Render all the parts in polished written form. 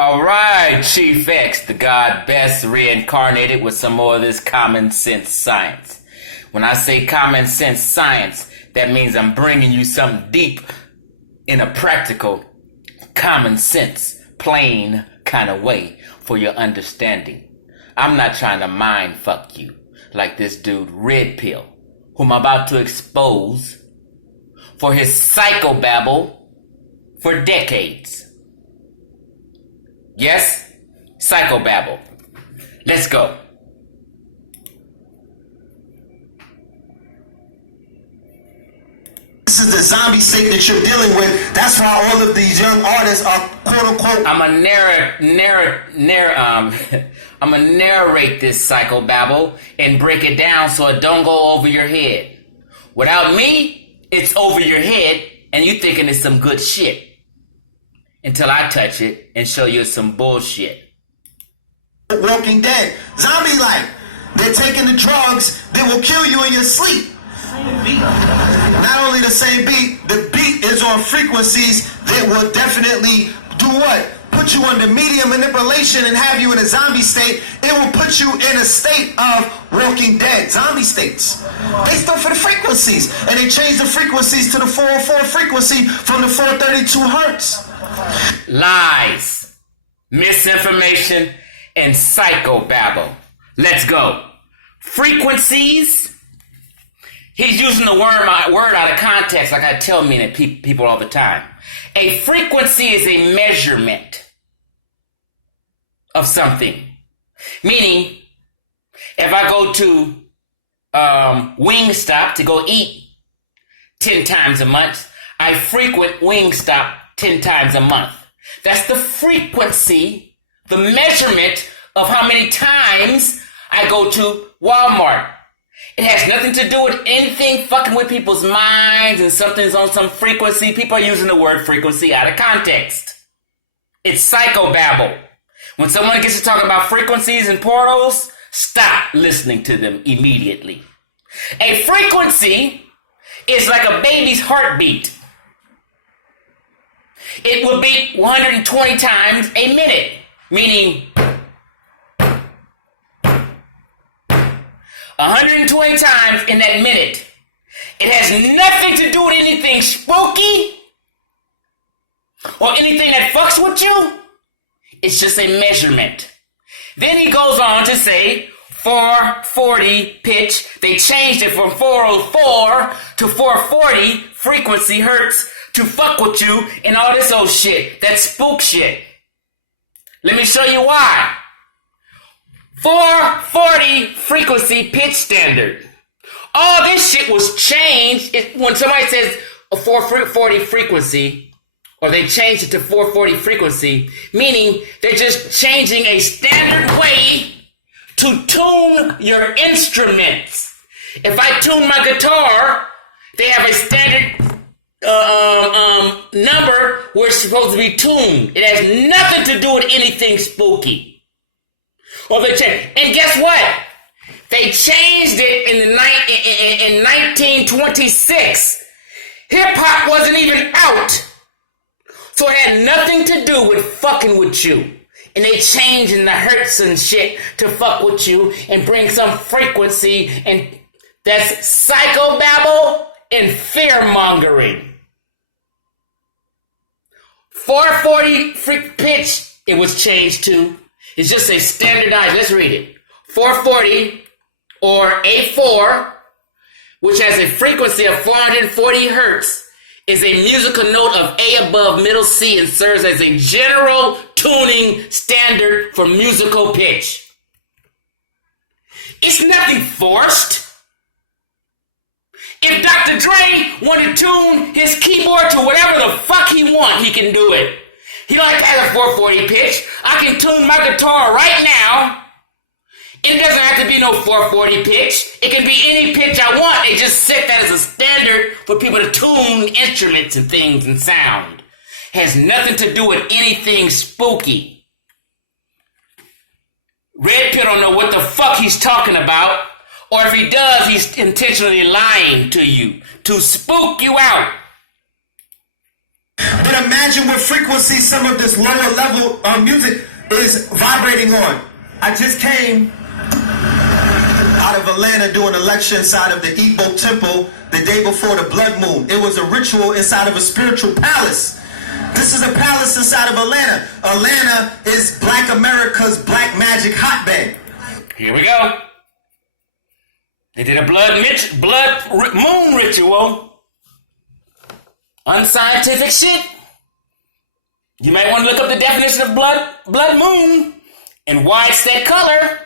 Alright, Chief X, the God best reincarnated with some more of this common sense science. When I say common sense science, that means I'm bringing you something deep in a practical, common sense, plain kind of way for your understanding. I'm not trying to mind fuck you like this dude Red Pill, whom I'm about to expose for his psychobabble for decades. Yes, psychobabble. Let's go. This is the zombie state that you're dealing with. That's why all of these young artists are quote unquote. I'm gonna narrate this psychobabble and break it down so it don't go over your head. Without me, it's over your head and you thinking it's some good shit. Until I touch it and show you some bullshit. Walking Dead. Zombie like. They're taking the drugs that will kill you in your sleep. Not only the same beat, the beat is on frequencies that will definitely do what? Put you under medium manipulation and have you in a zombie state. It will put you in a state of Walking Dead, zombie states. Based off of the frequencies. And they changed the frequencies to the 404 frequency from the 432 hertz. Lies, misinformation, and psychobabble. Let's go. Frequencies. He's using the word out of context like I tell people all the time. A frequency is a measurement of something. Meaning, if I go to Wingstop to go eat 10 times a month, I frequent Wingstop 10 times a month. That's the frequency, the measurement of how many times I go to Walmart. It has nothing to do with anything fucking with people's minds and something's on some frequency. People are using the word frequency out of context. It's psychobabble. When someone gets to talk about frequencies and portals, stop listening to them immediately. A frequency is like a baby's heartbeat. It will beat 120 times a minute, meaning 120 times in that minute. It has nothing to do with anything spooky or anything that fucks with you. It's just a measurement. Then he goes on to say 440 pitch. They changed it from 404 to 440 frequency hertz to fuck with you and all this old shit. That's spook shit. Let me show you why. 440 frequency pitch standard. All this shit was changed. When somebody says a 440 frequency, or they changed it to 440 frequency, meaning they're just changing a standard way to tune your instruments. If I tune my guitar, they have a standard number where it's supposed to be tuned. It has nothing to do with anything spooky. Or they change. And guess what? They changed it in 1926. Hip hop wasn't even out. So it had nothing to do with fucking with you. And they changing the hertz and shit to fuck with you and bring some frequency, and that's psychobabble and fear mongering. 440 pitch it was changed to. It's just a standardized, let's read it. 440 or A4, which has a frequency of 440 hertz, is a musical note of A above middle C and serves as a general tuning standard for musical pitch. It's nothing forced. If Dr. Dre wanted to tune his keyboard to whatever the fuck he want, he can do it. He don't have to have a 440 pitch. I can tune my guitar right now. It doesn't have to be no 440 pitch. It can be any pitch I want. They just set that as a standard for people to tune instruments and things and sound. Has nothing to do with anything spooky. Red Pill don't know what the fuck he's talking about. Or if he does, he's intentionally lying to you to spook you out. But imagine what frequency some of this lower level music is vibrating on. I just came out of Atlanta doing a lecture inside of the Igbo temple the day before the blood moon. It was a ritual inside of a spiritual palace. This is a palace inside of Atlanta. Atlanta is Black America's black magic hotbed. Here we go. They did a blood moon ritual. Unscientific shit. You might want to look up the definition of blood moon and why it's that color.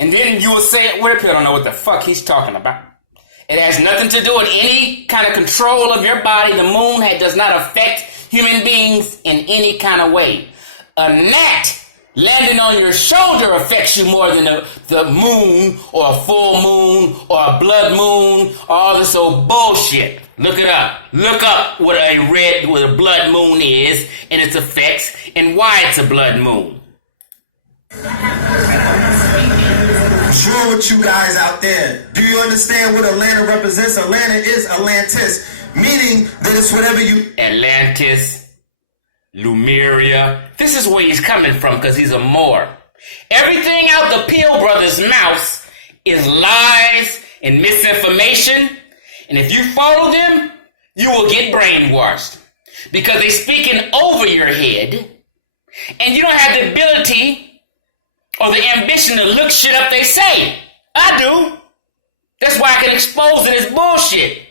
And then you will say, well, I don't know what the fuck he's talking about. It has nothing to do with any kind of control of your body. The moon does not affect human beings in any kind of way. A gnat landing on your shoulder affects you more than the moon or a full moon or a blood moon or all this old bullshit. Look it up. Look up what a blood moon is and its effects and why it's a blood moon. What's wrong with you guys out there? Do you understand what Atlanta represents? Atlanta is Atlantis, meaning that it's whatever you... Atlantis, Lemuria. This is where he's coming from because he's a Moor. Everything out the Peel brothers' mouths is lies and misinformation. And if you follow them, you will get brainwashed because they're speaking over your head and you don't have the ability or the ambition to look shit up they say. I do. That's why I can expose it as bullshit.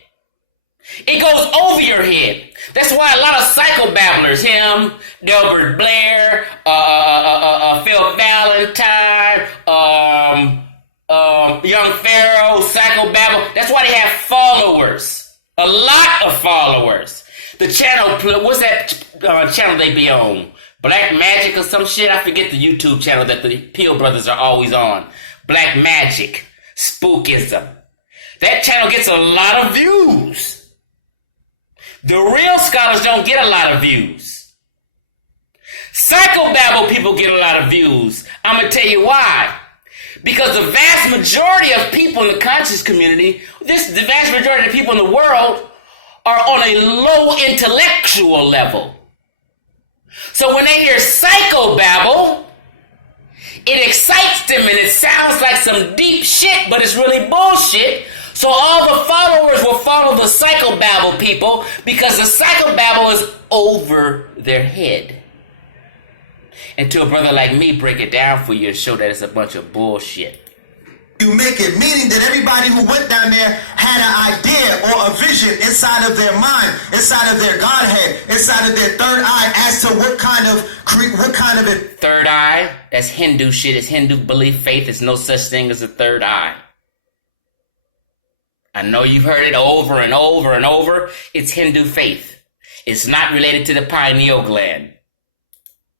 It goes over your head. That's why a lot of psychobabblers, him, Delbert Blair, Phil Valentine, Young Pharaoh, psychobabble. That's why they have followers. A lot of followers. The channel, what's that channel they be on? Black Magic or some shit? I forget the YouTube channel that the Peel brothers are always on. Black Magic. Spookism. That channel gets a lot of views. The real scholars don't get a lot of views. Psychobabble people get a lot of views. I'm going to tell you why. Because the vast majority of people in the conscious community, the vast majority of people in the world are on a low intellectual level. So when they hear psychobabble, it excites them and it sounds like some deep shit, but it's really bullshit. So all the followers will follow the psychobabble people because the psychobabble is over their head. And to a brother like me, break it down for you and show that it's a bunch of bullshit. You make it, meaning that everybody who went down there had an idea or a vision inside of their mind, inside of their Godhead, inside of their third eye as to what kind of it. Third eye? That's Hindu shit. It's Hindu belief faith. There's no such thing as a third eye. I know you've heard it over and over and over. It's Hindu faith. It's not related to the pineal gland.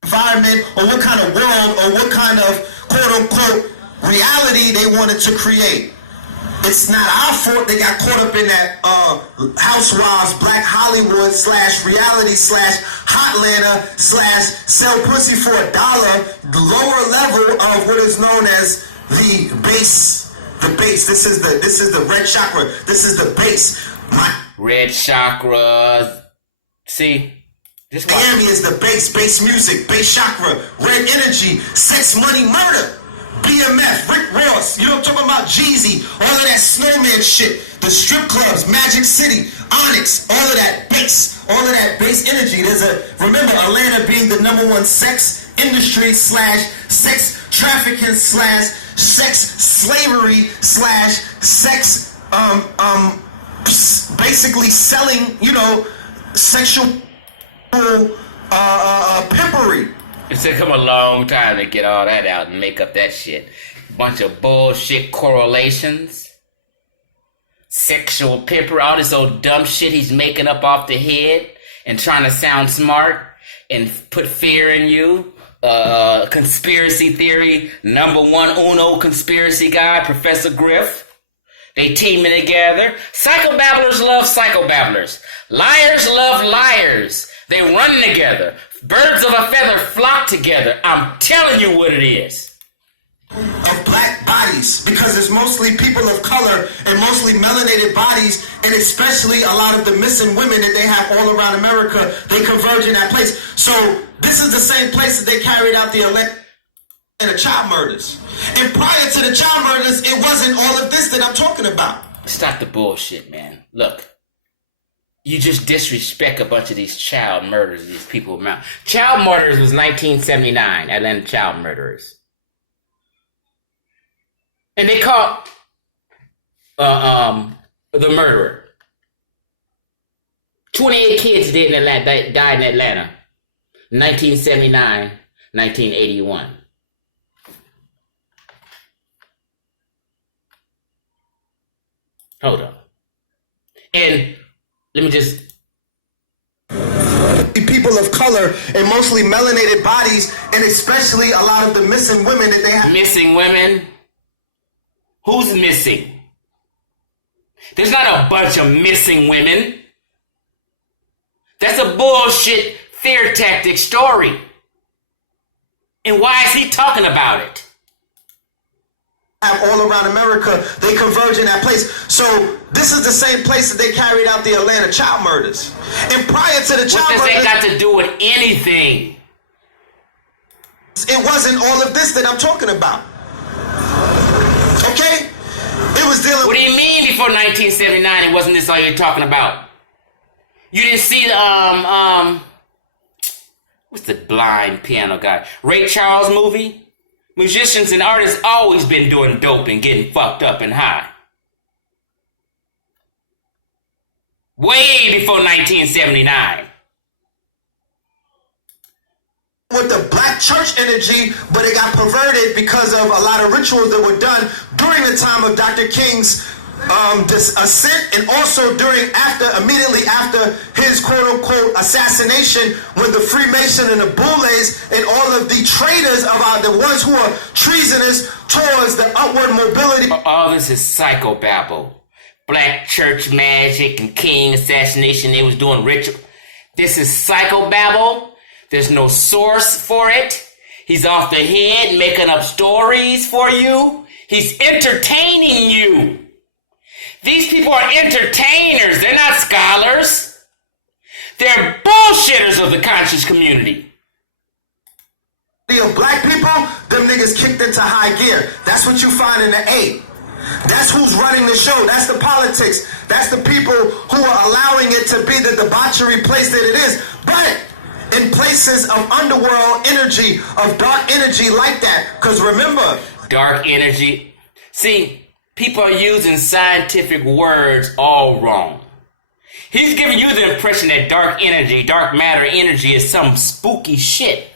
Environment or what kind of world or what kind of quote-unquote reality they wanted to create. It's not our fault they got caught up in that Housewives, Black Hollywood / reality / Hotlanta / sell pussy for $1. The lower level of what is known as the base. The base. This is the red chakra. This is the base. Red chakra. See? Miami is the base music, base chakra, red energy, sex, money, murder. BMF, Rick Ross, you know what I'm talking about? Jeezy, all of that snowman shit, the strip clubs, Magic City, Onyx, all of that base energy. Remember Atlanta being the #1 sex industry / sex trafficking / sex slavery / sex basically selling, sexual pimpery. It took him a long time to get all that out and make up that shit. Bunch of bullshit correlations. Sexual pimper, all this old dumb shit he's making up off the head and trying to sound smart and put fear in you. Conspiracy theory, #1 uno conspiracy guy, Professor Griff. They teaming together. Psychobabblers love psychobabblers. Liars love liars. They run together. Birds of a feather flock together. I'm telling you what it is. of black bodies, because it's mostly people of color and mostly melanated bodies, and especially a lot of the missing women that they have all around America. They converge in that place. So this is the same place that they carried out the Atlanta child murders. And prior to the child murders, it wasn't all of this that I'm talking about. Stop the bullshit, man. Look, you just disrespect a bunch of these child murders, these people around. Child murders was 1979, Atlanta child murderers. And they caught the murderer. 28 kids died in Atlanta. 1979, 1981. Hold on. And let me just... People of color and mostly melanated bodies, and especially a lot of the missing women that they have. Missing women? Who's missing? There's not a bunch of missing women. That's a bullshit fear tactic story. And why is he talking about it? All around America, they converge in that place. So this is the same place that they carried out the Atlanta child murders. And prior to the child murders... What does that got to do with anything? It wasn't all of this that I'm talking about. Okay? It was dealing... What do you mean before 1979 it wasn't this all you're talking about? You didn't see the, what's the blind piano guy? Ray Charles movie? Musicians and artists always been doing dope and getting fucked up and high. Way before 1979. With the black church energy, but it got perverted because of a lot of rituals that were done during the time of Dr. King's ascent, and also immediately after his quote-unquote assassination, when the Freemason and the Boulets and all of the traitors the ones who are treasonous towards the upward mobility. All this is psychobabble. Black church magic and King assassination, they was doing ritual. This is psychobabble. There's no source for it. He's off the head making up stories for you. He's entertaining you. These people are entertainers. They're not scholars. They're bullshitters of the conscious community. Of black people, them niggas kicked into high gear. That's what you find in the A. That's who's running the show. That's the politics. That's the people who are allowing it to be the debauchery place that it is. But in places of underworld energy, of dark energy like that. Because remember... Dark energy. See... People are using scientific words all wrong. He's giving you the impression that dark energy, dark matter energy is some spooky shit.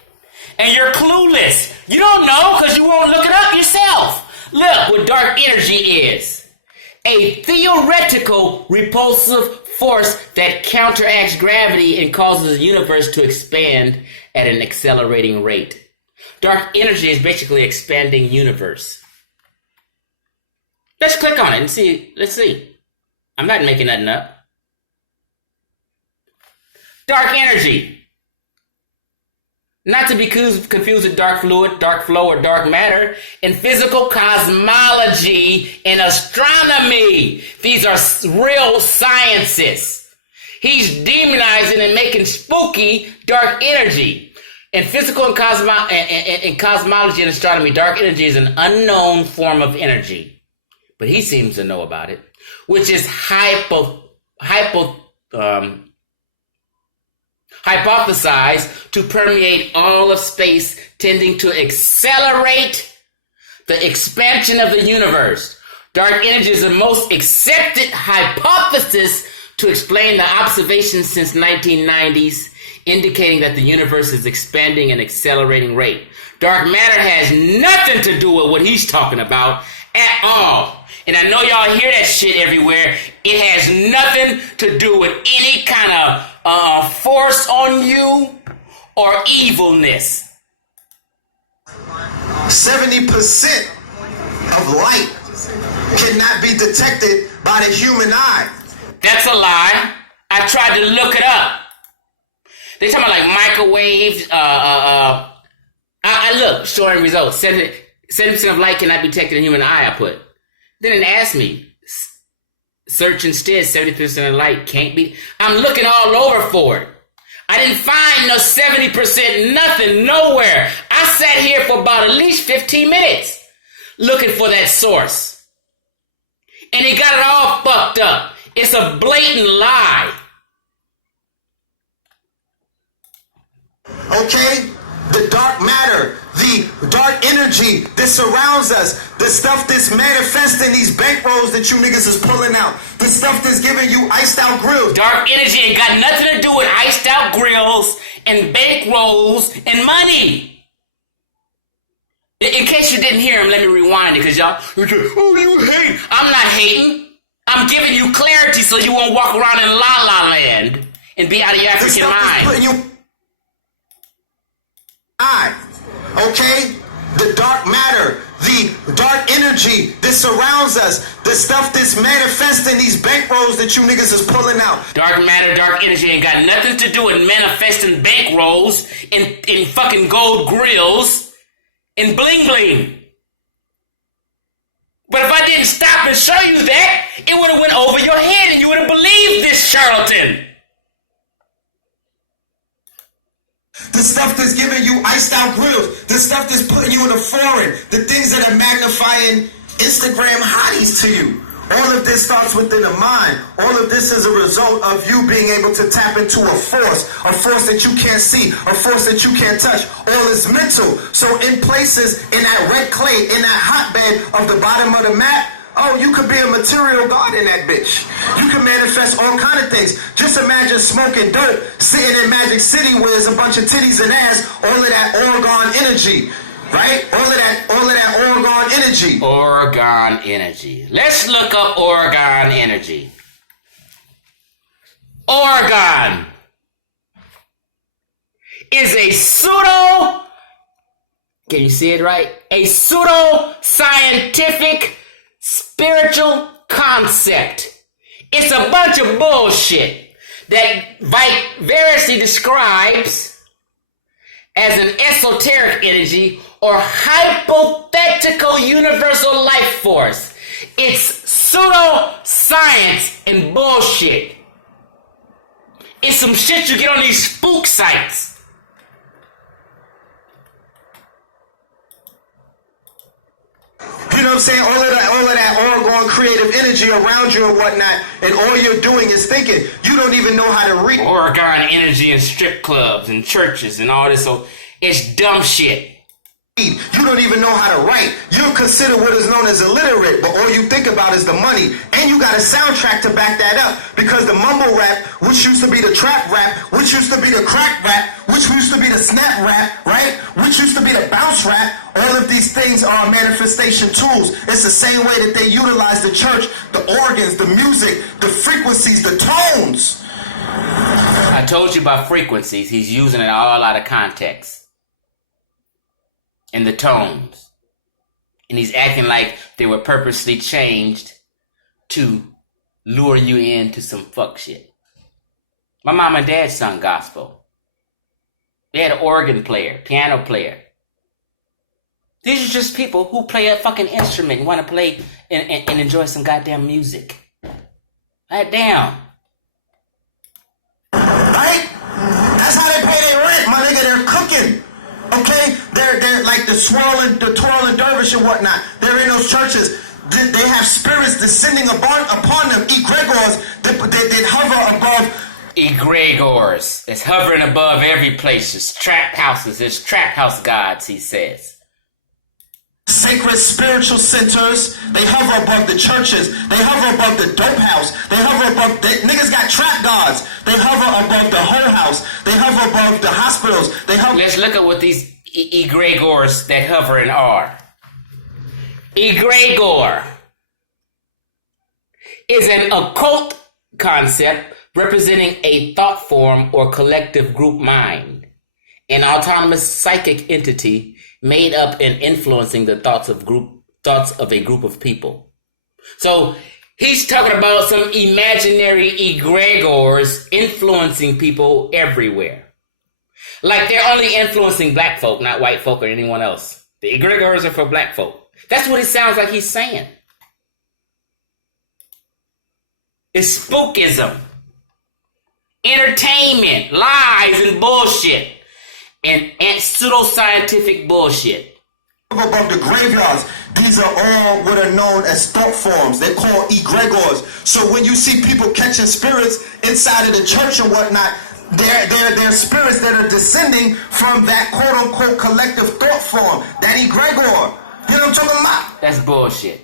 And you're clueless. You don't know because you won't look it up yourself. Look what dark energy is. A theoretical repulsive force that counteracts gravity and causes the universe to expand at an accelerating rate. Dark energy is basically expanding universe. Let's click on it and see. Let's see. I'm not making nothing up. Dark energy. Not to be confused with dark fluid, dark flow, or dark matter. In physical cosmology and astronomy, these are real sciences. He's demonizing and making spooky dark energy. In physical and cosmology and astronomy, dark energy is an unknown form of energy. But he seems to know about it, which is hypothesized to permeate all of space, tending to accelerate the expansion of the universe. Dark energy is the most accepted hypothesis to explain the observations since 1990s, indicating that the universe is expanding at an accelerating rate. Dark matter has nothing to do with what he's talking about at all. And I know y'all hear that shit everywhere. It has nothing to do with any kind of force on you or evilness. 70% of light cannot be detected by the human eye. That's a lie. I tried to look it up. They talking about like microwaves. I look, showing results. 70% of light cannot be detected in the human eye, I put. Then it asked me, search instead, 70% of light can't be. I'm looking all over for it. I didn't find no 70%, nothing, nowhere. I sat here for about at least 15 minutes looking for that source. And he got it all fucked up. It's a blatant lie. Okay? The dark matter, the dark energy that surrounds us, the stuff that's manifesting these bankrolls that you niggas is pulling out, the stuff that's giving you iced out grills. Dark energy ain't got nothing to do with iced out grills and bankrolls and money. In case you didn't hear him, let me rewind it, because y'all, oh, you hate. I'm not hating. I'm giving you clarity so you won't walk around in la-la land and be out of your African mind. Okay? The dark matter, the dark energy that surrounds us, the stuff that's manifesting these bankrolls that you niggas is pulling out. Dark matter, dark energy ain't got nothing to do with manifesting bankrolls in fucking gold grills and bling bling. But if I didn't stop and show you that, it would have went over your head and you would have believed this charlatan. The stuff that's giving you iced out grills, the stuff that's putting you in a foreign, the things that are magnifying Instagram hotties to you. All of this starts within the mind. All of this is a result of you being able to tap into a force that you can't see, a force that you can't touch. All is mental. So in places, in that red clay, in that hotbed of the bottom of the map, oh, you could be a material god in that bitch. You can manifest all kind of things. Just imagine smoking dope, sitting in Magic City where there's a bunch of titties and ass, all of that Oregon energy, right? All of that Oregon energy. Oregon energy. Let's look up Oregon energy. Oregon is a pseudo, can you see it right? A pseudo-scientific spiritual concept. It's a bunch of bullshit that variously describes as an esoteric energy or hypothetical universal life force. It's pseudo-science and bullshit. It's some shit you get on these spook sites. You know what I'm saying? All of that Oregon creative energy around you and whatnot, and all you're doing is thinking. You don't even know how to read. Oregon energy in strip clubs and churches and all this, so it's dumb shit. You don't even know how to write. You're considered what is known as illiterate, but all you think about is the money. And you got a soundtrack to back that up, because the mumble rap, which used to be the trap rap, which used to be the crack rap, which used to be the snap rap, right? Which used to be the bounce rap. All of these things are manifestation tools. It's the same way that they utilize the church, the organs, the music, the frequencies, the tones. I told you about frequencies. He's using it all out of context. And the tones. And he's acting like they were purposely changed to lure you into some fuck shit. My mom and dad sung gospel. They had an organ player, piano player. These are just people who play a fucking instrument and want to play and enjoy some goddamn music. Right down. Right? That's how they pay their rent, my nigga. They're cooking. Okay? They're like the twirling dervish and whatnot. They're in those churches. They have spirits descending upon them, egregores that hover above. Egregores. It's hovering above every place. It's trap houses. There's trap house gods, he says. Sacred spiritual centers. They hover above the churches. They hover above the dope house. They hover above. Niggas got trap gods. They hover above the whole house. They hover above the hospitals. They hover. Let's look at what these egregores that hovering are. Egregore is an occult concept representing a thought form or collective group mind, an autonomous psychic entity made up and influencing the thoughts of a group of people. So he's talking about some imaginary egregores influencing people everywhere. Like they're only influencing black folk, not white folk or anyone else. The egregores are for black folk. That's what it sounds like he's saying. It's spookism, entertainment, lies, and bullshit, and pseudoscientific bullshit. Above the graveyards, these are all what are known as thought forms. They're called egregores. So when you see people catching spirits inside of the church and whatnot, they're spirits that are descending from that quote-unquote collective thought form, that egregore. You know what I'm talking about? That's bullshit.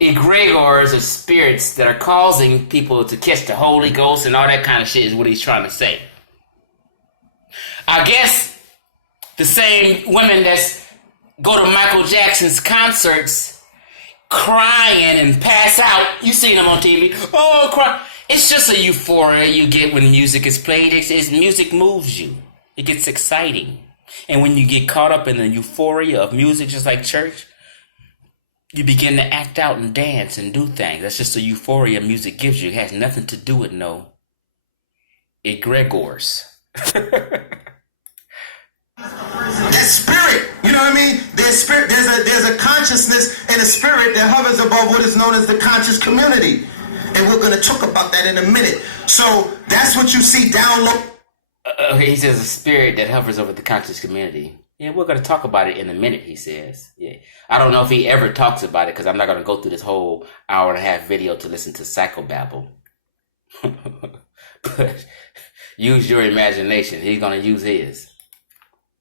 Egregores are spirits that are causing people to catch the Holy Ghost and all that kind of shit is what he's trying to say. I guess the same women that's go to Michael Jackson's concerts crying and pass out. You seen them on TV. Oh, cry. It's just a euphoria you get when music is played. It's music moves you. It gets exciting. And when you get caught up in the euphoria of music, just like church, you begin to act out and dance and do things. That's just the euphoria music gives you. It has nothing to do with no egregores. That spirit, you know what I mean? There's spirit. There's a consciousness and a spirit that hovers above what is known as the conscious community, and we're going to talk about that in a minute. So that's what you see down low. Okay, he says a spirit that hovers over the conscious community. Yeah, we're going to talk about it in a minute, he says. Yeah, I don't know if he ever talks about it because I'm not going to go through this whole hour and a half video to listen to psychobabble. But use your imagination. He's going to use his.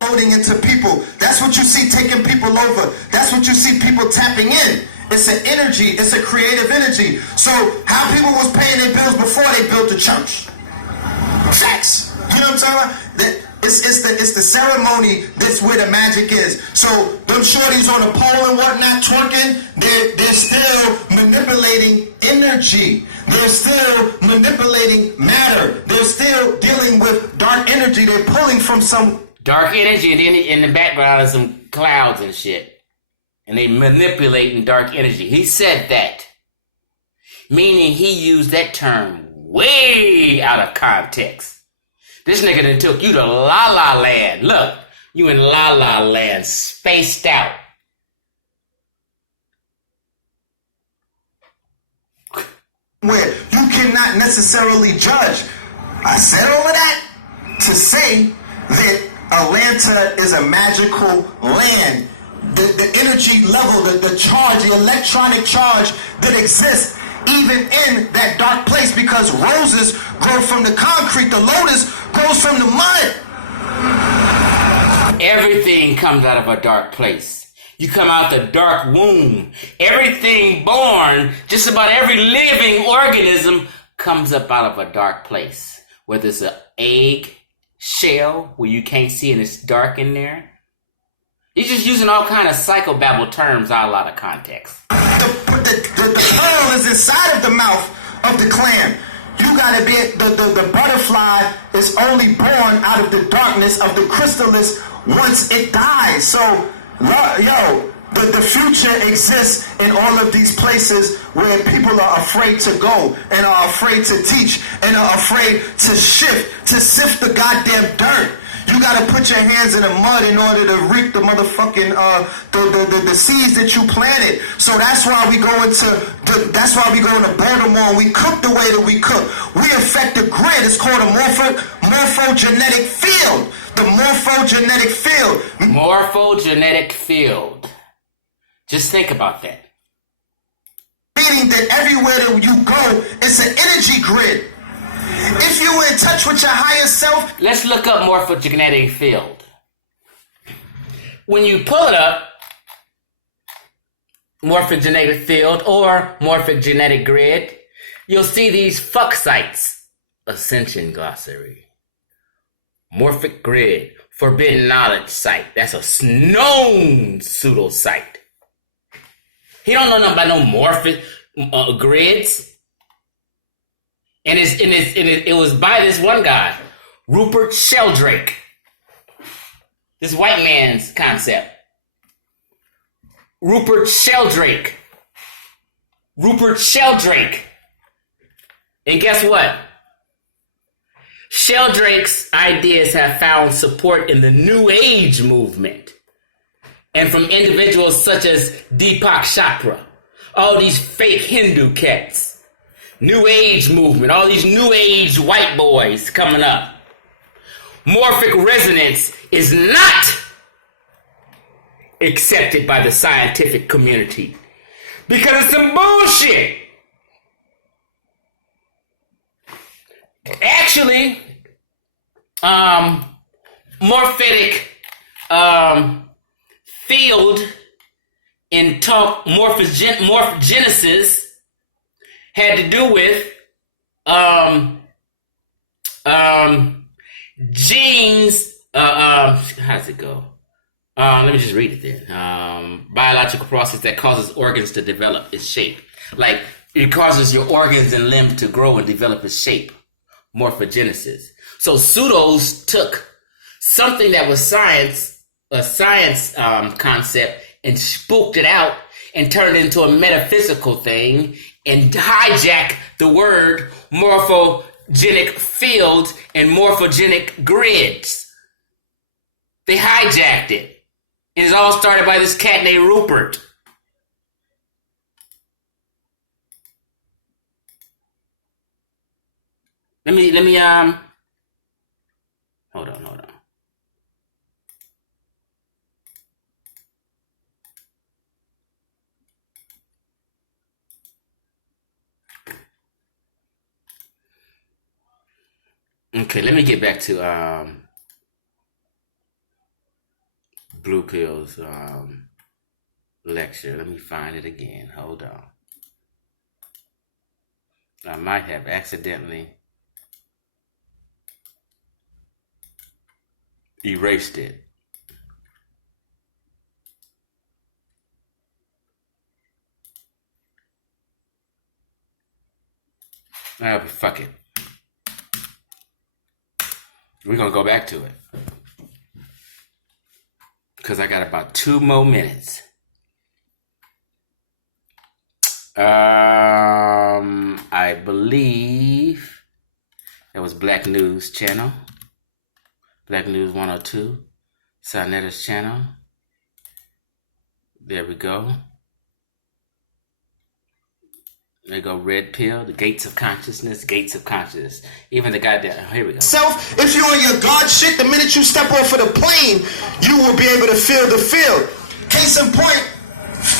Loading into people. That's what you see taking people over. That's what you see people tapping in. It's an energy. It's a creative energy. So how people was paying their bills before they built the church. Facts. You know what I'm talking about? It's the ceremony that's where the magic is. So them shorties on the pole and whatnot twerking, they're still manipulating energy. They're still manipulating matter. They're still dealing with dark energy. They're pulling from some dark energy, and then in the background is some clouds and shit. And they manipulating dark energy. He said that. Meaning he used that term way out of context. This nigga done took you to La La Land. Look, you in La La Land, spaced out. Where you cannot necessarily judge. I said all of that to say that Atlanta is a magical land. The energy level, the charge, the electronic charge that exists even in that dark place, because roses grow from the concrete, the lotus grows from the mud. Everything comes out of a dark place. You come out the dark womb. Everything born, just about every living organism comes up out of a dark place. Whether it's an egg shell where you can't see and it's dark in there. You're just using all kind of psychobabble terms out of a lot of context. The pearl is inside of the mouth of the clam. You gotta be, the butterfly is only born out of the darkness of the chrysalis once it dies. So, the future exists in all of these places where people are afraid to go and are afraid to teach and are afraid to sift the goddamn dirt. You gotta put your hands in the mud in order to reap the motherfucking the seeds that you planted. So that's why we go into Baltimore and we cook the way that we cook. We affect the grid. It's called a morphogenetic field. The morphogenetic field. Morphogenetic field. Just think about that. Meaning that everywhere that you go, it's an energy grid. If you were in touch with your higher self... Let's look up morphogenetic field. When you pull it up, morphogenetic field or morphogenetic grid, you'll see these fuck sites. Ascension glossary. Morphic grid. Forbidden knowledge site. That's a known pseudo site. He don't know nothing about no morphic grids. And it was by this one guy, Rupert Sheldrake. This white man's concept. Rupert Sheldrake. And guess what? Sheldrake's ideas have found support in the New Age movement. and from individuals such as Deepak Chopra, all these fake Hindu cats, New Age movement, all these New Age white boys coming up. Morphic resonance is not accepted by the scientific community because it's some bullshit. Actually, morphic field in talk morphogenesis had to do with genes. How does it go? Let me just read it then. Biological process that causes organs to develop its shape. Like, it causes your organs and limbs to grow and develop its shape. Morphogenesis. So pseudos took something that was a science concept, and spooked it out and turned it into a metaphysical thing and hijacked the word morphogenic field and morphogenic grids. They hijacked it. And it all started by this cat named Rupert. Let me hold on. Okay, let me get back to Blue Pill's lecture. Let me find it again. Hold on. I might have accidentally erased it. Fuck it. We're going to go back to it. Because I got about 2 more minutes. I believe that was Black News channel. Black News 102. Sarnetta's channel. There we go. There you go, Red Pill, the gates of consciousness. Even the goddamn, here we go. Self, if you're on your God shit, the minute you step off of the plane, you will be able to feel the field. Case in point,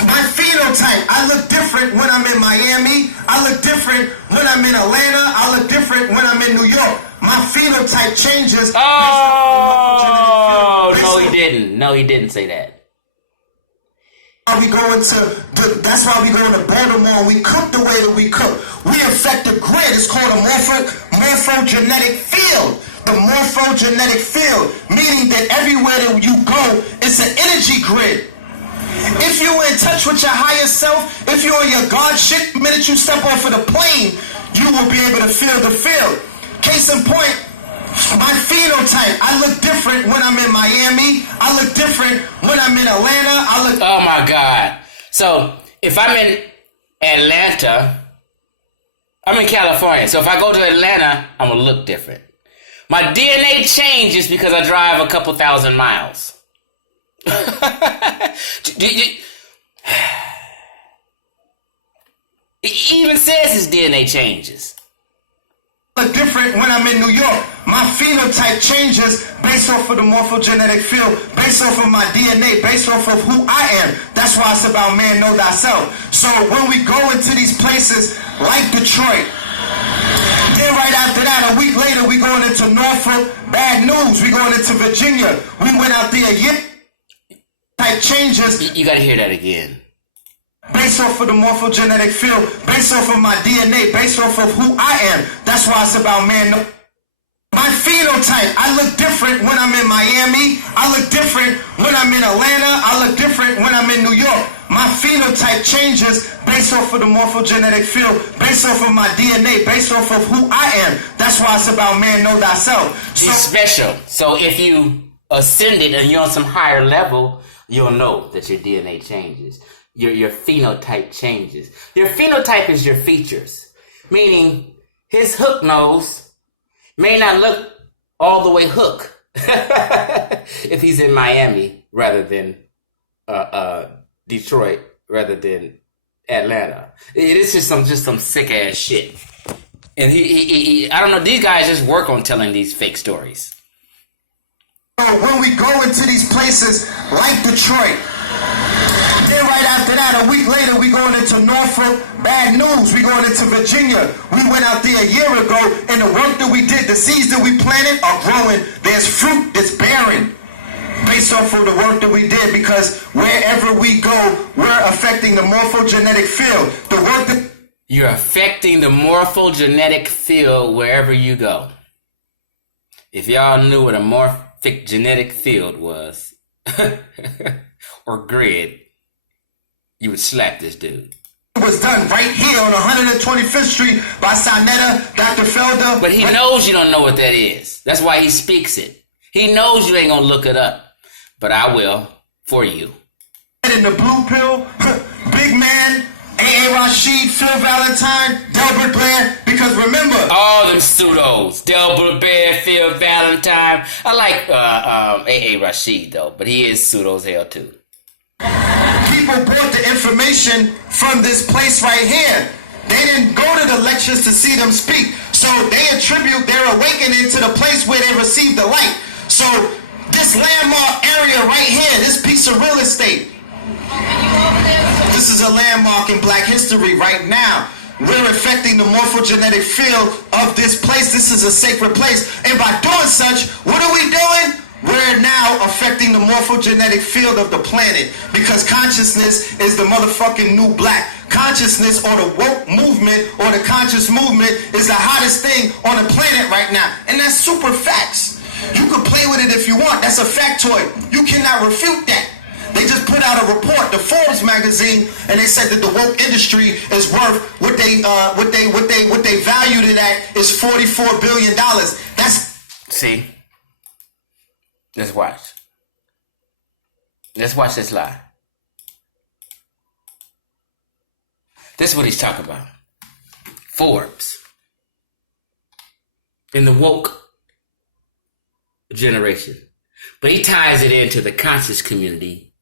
my phenotype, I look different when I'm in Miami. I look different when I'm in Atlanta. I look different when I'm in New York. My phenotype changes. Oh, no, he didn't say that. That's why we go into Baltimore and we cook the way that we cook. We affect the grid. It's called a morphogenetic field. The morphogenetic field, meaning that everywhere that you go, it's an energy grid. If you're in touch with your higher self, if you're on your God shit, the minute you step off of the plane, you will be able to feel the field. Case in point, my phenotype, I look different when I'm in Miami. I look different when I'm in Atlanta. Oh my God. So if I'm in Atlanta, I'm in California. So if I go to Atlanta, I'm going to look different. My DNA changes because I drive a couple thousand miles. It even says his DNA changes. Different when I'm in New York. My phenotype changes based off of the morphogenetic field, based off of my DNA, based off of who I am. That's why it's about man know thyself. So when we go into these places like Detroit, then right after that, a week later, we going into Norfolk, bad news. We going into Virginia. We went out there, type changes. You gotta hear that again. Based off of the morphogenetic field, based off of my DNA, based off of who I am. That's why it's about man. My phenotype, I look different when I'm in Miami. I look different when I'm in Atlanta. I look different when I'm in New York. My phenotype changes based off of the morphogenetic field, based off of my DNA, based off of who I am. That's why it's about man know thyself. You're special. So if you ascended and you're on some higher level, you'll know that your DNA changes. Your phenotype changes. Your phenotype is your features. Meaning, his hook nose may not look all the way hook if he's in Miami rather than Detroit rather than Atlanta. It is just some sick ass shit. And he I don't know, these guys just work on telling these fake stories. When we go into these places like Detroit, then right after that, a week later, we going into Norfolk, bad news. We going into Virginia. We went out there a year ago, and the work that we did, the seeds that we planted are growing. There's fruit that's bearing based off of the work that we did, because wherever we go, we're affecting the morphogenetic field. The work that you're affecting the morphogenetic field wherever you go. If y'all knew what a morphic genetic field was, or grid, you would slap this dude. It was done right here on 125th Street by Sonetta, Dr. Felder. But he knows you don't know what that is. That's why he speaks it. He knows you ain't gonna look it up. But I will, for you. In the blue pill, Big Man, A.A. Rashid, Phil Valentine, Delbert Blair, because remember... all them pseudos. Delbert Blair, Phil Valentine. I like A.A. Rashid, though, but he is pseudo as hell, too. People brought the information from this place right here. They didn't go to the lectures to see them speak, so they attribute their awakening to the place where they received the light. So this landmark area right here, this piece of real estate, this is a landmark in Black history right now. We're affecting the morphogenetic field of this place. This is a sacred place. And by doing such, what are we doing? We're now affecting the morphogenetic field of the planet, because consciousness is the motherfucking new black. Consciousness, or the woke movement, or the conscious movement, is the hottest thing on the planet right now. And that's super facts. You can play with it if you want. That's a factoid. You cannot refute that. They just put out a report, the Forbes magazine, and they said that the woke industry is worth what they valued it at is $44 billion. That's see. Let's watch. Let's watch this lie. This is what he's talking about. Forbes. In the woke generation. But he ties it into the conscious community,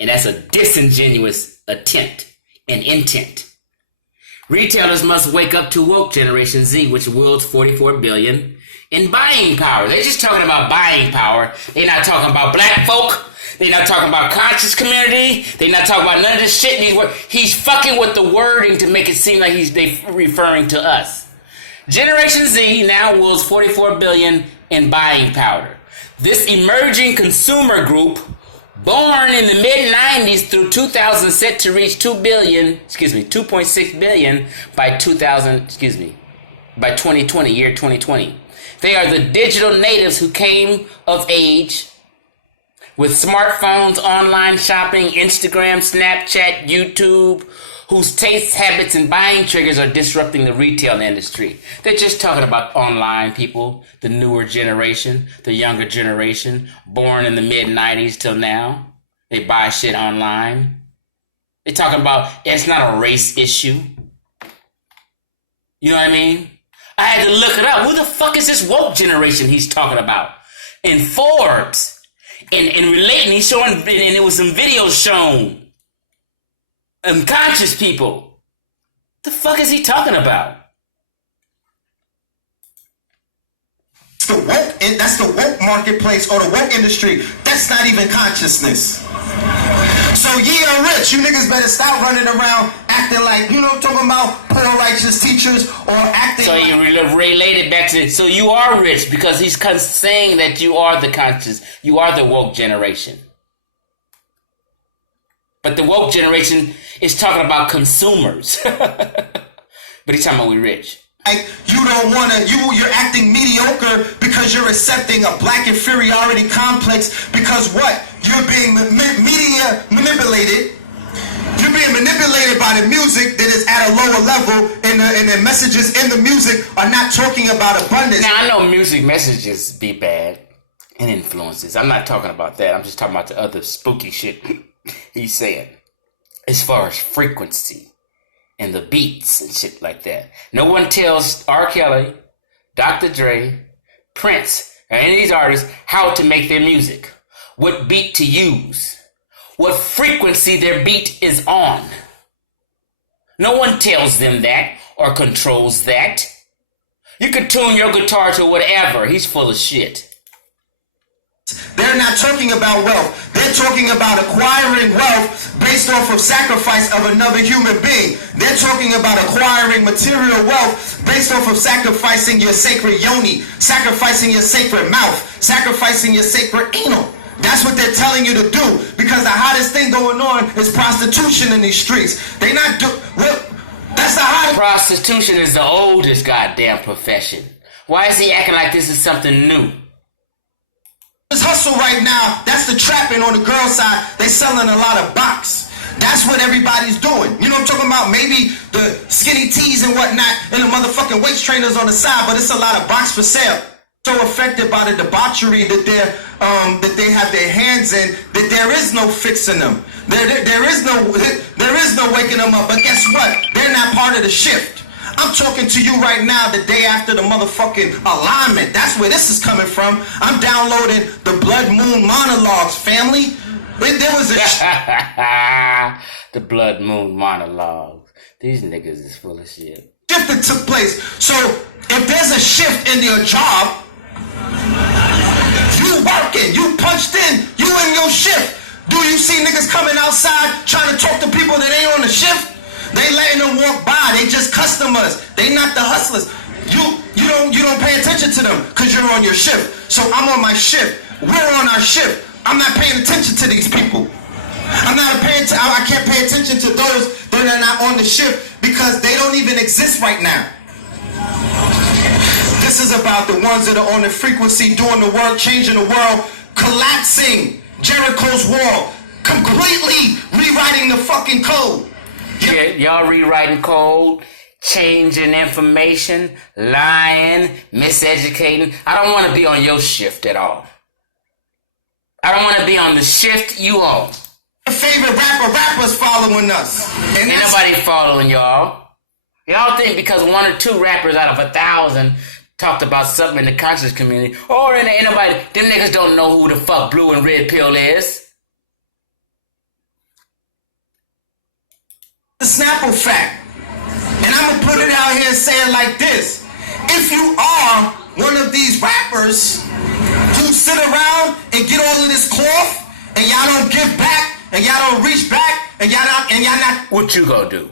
and that's a disingenuous attempt and intent. Retailers must wake up to woke Generation Z, which wields $44 billion in buying power. They're just talking about buying power. They're not talking about black folk. They're not talking about conscious community. They're not talking about none of this shit. He's fucking with the wording to make it seem like they referring to us. Generation Z now wields $44 billion in buying power. This emerging consumer group, born in the mid-90s through 2000, set to reach 2.6 billion by 2020, year 2020. They are the digital natives who came of age with smartphones, online shopping, Instagram, Snapchat, YouTube, whose tastes, habits, and buying triggers are disrupting the retail industry. They're just talking about online people, the newer generation, the younger generation, born in the mid-90s till now. They buy shit online. They're talking about it's not a race issue. You know what I mean? I had to look it up. Who the fuck is this woke generation he's talking about? In Forbes. And relating, he's showing, and there was some videos shown. Unconscious people. The fuck is he talking about? The woke, and that's the woke marketplace or the woke industry. That's not even consciousness. So ye are rich. You niggas better stop running around acting like, you know what I'm talking about, poor righteous teachers, or acting. So you related back to it. So you are rich because he's saying that you are the conscious, you are the woke generation. But the woke generation is talking about consumers. But he's talking about we rich. Like, you don't want to, you're acting mediocre because you're accepting a black inferiority complex because what? You're being media manipulated. You're being manipulated by the music that is at a lower level, and the messages in the music are not talking about abundance. Now, I know music messages be bad and influences. I'm not talking about that. I'm just talking about the other spooky shit he's saying. As far as frequency and the beats and shit like that. No one tells R. Kelly, Dr. Dre, Prince, or any of these artists how to make their music. What beat to use. what frequency their beat is on. No one tells them that or controls that. You can tune your guitar to whatever. He's full of shit. They're not talking about wealth. They're talking about acquiring wealth based off of sacrifice of another human being. They're talking about acquiring material wealth based off of sacrificing your sacred yoni, sacrificing your sacred mouth, sacrificing your sacred anal. That's what they're telling you to do, because the hottest thing going on is prostitution in these streets. They not do well. That's the hottest. Prostitution is the oldest goddamn profession. Why is he acting like this is something new? This hustle right now, that's the trapping on the girl side. They selling a lot of box. That's what everybody's doing. You know what I'm talking about? Maybe the skinny tees and whatnot and the motherfucking waist trainers on the side, but it's a lot of box for sale. So affected by the debauchery that they have their hands in, that there is no fixing them. There is no waking them up. But guess what? They're not part of the shift. I'm talking to you right now the day after the motherfucking alignment. That's where this is coming from. I'm downloading the Blood Moon monologues, family. There was a the Blood Moon monologues. These niggas is full of shit. Shift that took place. So if there's a shift in your job, you working, you punched in, you in your shift. Do you see niggas coming outside trying to talk to people that ain't on the shift? They letting them walk by. They just customers. They not the hustlers. You don't pay attention to them because you're on your shift. So I'm on my shift. We're on our shift. I'm not paying attention to these people. I can't pay attention to those that are not on the shift because they don't even exist right now. This is about the ones that are on the frequency, doing the work, changing the world, collapsing Jericho's wall, completely rewriting the fucking code. Yeah, y'all rewriting code, changing information, lying, miseducating. I don't want to be on your shift at all. I don't want to be on the shift you on. Your favorite rappers following us. And ain't nobody following y'all. Y'all think because 1 or 2 rappers out of 1,000 talked about something in the conscious community, or ain't nobody, them niggas don't know who the fuck Blue and Red Pill is. The Snapple fact. And I'm going to put it out here and say it like this. If you are one of these rappers who sit around and get all of this cloth and y'all don't give back and y'all don't reach back and y'all not what you gonna do?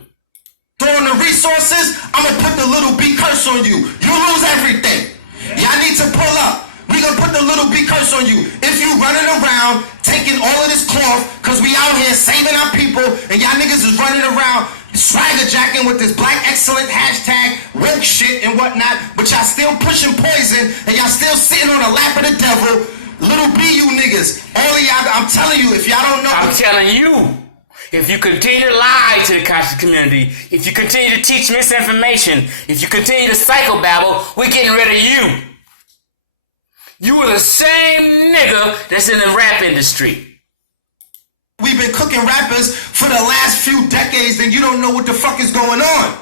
Throwing the resources, I'm going to put the little B curse on you. You lose everything. Y'all need to pull up. We gonna put the little B curse on you. If you running around taking all of this cloth, cause we out here saving our people, and y'all niggas is running around swagger jacking with this black excellent hashtag woke shit and whatnot, but y'all still pushing poison and y'all still sitting on the lap of the devil. Little B, you niggas. All of y'all, I'm telling you, if y'all don't know, I'm telling you, if you continue to lie to the conscious community, if you continue to teach misinformation, if you continue to psychobabble, we're getting rid of you. You are the same nigga that's in the rap industry. We've been cooking rappers for the last few decades and you don't know what the fuck is going on.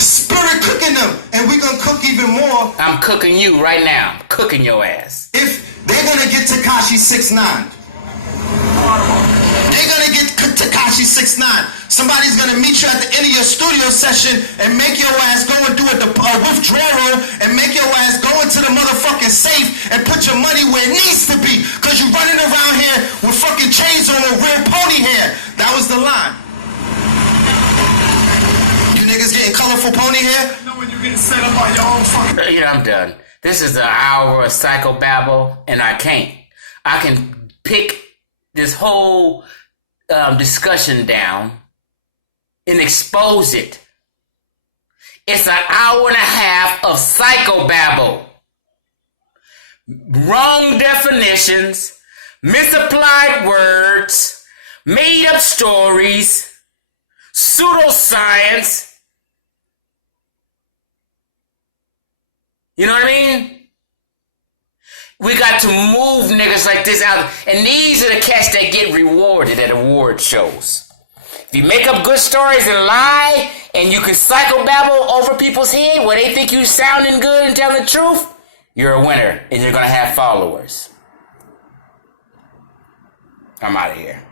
Spirit cooking them, and we gonna cook even more. I'm cooking you right now. I'm cooking your ass. If they're gonna get Tekashi 6ix9ine, they're gonna get Tekashi 6ix9ine. Somebody's gonna meet you at the end of your studio session and make your ass go and do a withdrawal and make your ass go into the motherfucking safe and put your money where it needs to be. Cause you running around here with fucking chains on with real pony hair. That was the line. You niggas getting colorful pony hair? You know when you're getting set up on your own fucking... Yeah, I'm done. This is an hour of psychobabble and I can't. I can pick this whole discussion down and expose it. It's an hour and a half of psychobabble. Wrong definitions, misapplied words, made up stories, pseudoscience. You know what I mean? We got to move niggas like this out. And these are the cats that get rewarded at award shows. If you make up good stories and lie, and you can psychobabble over people's head where they think you sounding good and telling the truth, you're a winner and you're going to have followers. I'm out of here.